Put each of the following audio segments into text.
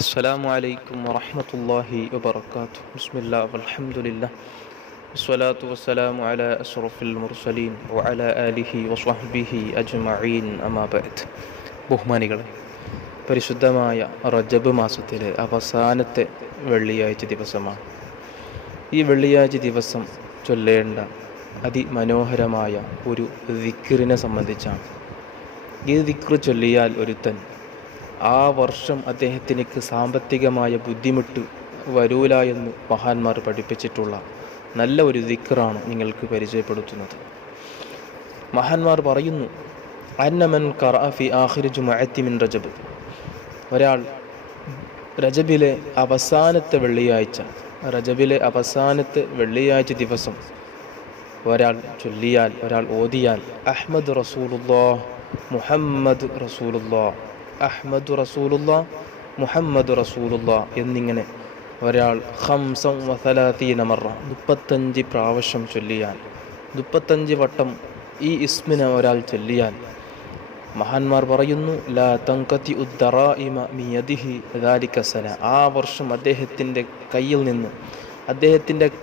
السلام عليكم ورحمة الله وبركاته. بسم الله والحمد لله والصلاة والسلام على أشرف المرسلين وعلى آله وصحبه أجمعين أما بعد. ബഹുമാനികളെ, പരിശുദ്ധമായ റജബ് മാസത്തിലെ അവസാനത്തെ വെള്ളിയാഴ്ച ദിവസമാണ്. ഈ വെള്ളിയാഴ്ച ദിവസം ചൊല്ലേണ്ട അതിമനോഹരമായ ഒരു ദിക്റിനെ സംബന്ധിച്ചാണ്. ഈ ദിക്റ് ചൊല്ലിയാൽ ഒരുത്തൻ ആ വർഷം അദ്ദേഹത്തിനേക്ക് സാമ്പത്തികമായ ബുദ്ധിമുട്ട് വരൂല എന്ന് മഹാന്മാർ പഠിപ്പിച്ചിട്ടുള്ള നല്ല ഒരു ദിക്റാണ് നിങ്ങൾക്ക് പരിചയപ്പെടുത്തുന്നത്. മഹാന്മാർ പറയുന്നു, അന്നമൻ ഖറഅ ഫി ആഖിരി ജുമുഅത്തി മിൻ റജബ്, ഒരാൾ റജബിലെ അവസാനത്തെ വെള്ളിയാഴ്ച ദിവസം ഒരാൾ ചൊല്ലിയാൽ, ഒരാൾ ഓതിയാൽ അഹ്മദ് റസൂലുള്ളാഹ് മുഹമ്മദ് റസൂലുള്ളാഹ് അഹ്മദ് റസൂലുള്ളാഹ് മുഹമ്മദ് റസൂലുള്ളാഹ് എന്നിങ്ങനെ ഒരാൾ 35 മറ 35 പ്രാവശ്യം ചൊല്ലിയാൽ, 35 വട്ടം ഈ ഇസ്മിനെ ഒരാൾ ചൊല്ലിയാൽ, മഹാന്മാർ പറയുന്നു, ലാ തൻഖതി ഉദ്ദറാഇമ മിൻ യദിഹി ദാലിക സന, ആ വർഷം അദ്ദേഹത്തിൻ്റെ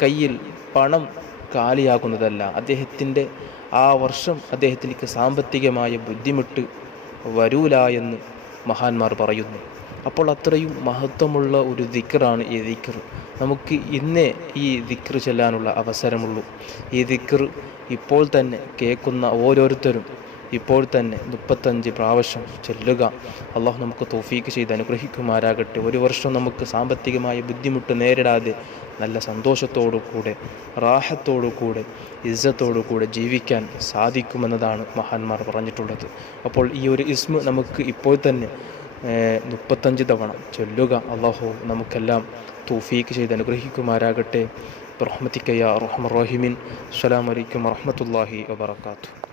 കയ്യിൽ പണം കാലിയാകുന്നതല്ല, ആ വർഷം അദ്ദേഹത്തിലേക്ക് സാമ്പത്തികമായ ബുദ്ധിമുട്ട് വരൂല എന്ന് മഹാന്മാർ പറയുന്നു. അപ്പോൾ അത്രയും മഹത്വമുള്ള ഒരു ദിക്റാണ് ഈ ദിക്ർ. നമുക്ക് ഇന്നേ ഈ ദിക്ർ ചൊല്ലാനുള്ള അവസരമുള്ളൂ. ഈ ദിക്ർ ഇപ്പോൾ തന്നെ കേൾക്കുന്ന ഓരോരുത്തരും ഇപ്പോൾ തന്നെ 35 പ്രാവശ്യം ചൊല്ലുക. അള്ളാഹു നമുക്ക് തൗഫീക്ക് ചെയ്ത് അനുഗ്രഹിക്കുമാരാകട്ടെ. ഒരു വർഷം നമുക്ക് സാമ്പത്തികമായ ബുദ്ധിമുട്ട് നേരിടാതെ നല്ല സന്തോഷത്തോടുകൂടെ, റാഹത്തോടുകൂടെ, ഇസ്സത്തോടുകൂടെ ജീവിക്കാൻ സാധിക്കുമെന്നതാണ് മഹാന്മാർ പറഞ്ഞിട്ടുള്ളത്. അപ്പോൾ ഈ ഒരു ഇസ്മ നമുക്ക് ഇപ്പോൾ തന്നെ 35 തവണ ചൊല്ലുക. അള്ളാഹു നമുക്കെല്ലാം തൗഫീക്ക് ചെയ്ത് അനുഗ്രഹിക്കുമാരാകട്ടെ. ബിറഹ്മതിക യാ അർഹമർ റഹീമീൻ. അസ്സലാമു അലൈക്കും വറഹ്മത്തുള്ളാഹി വബറകാതുഹു.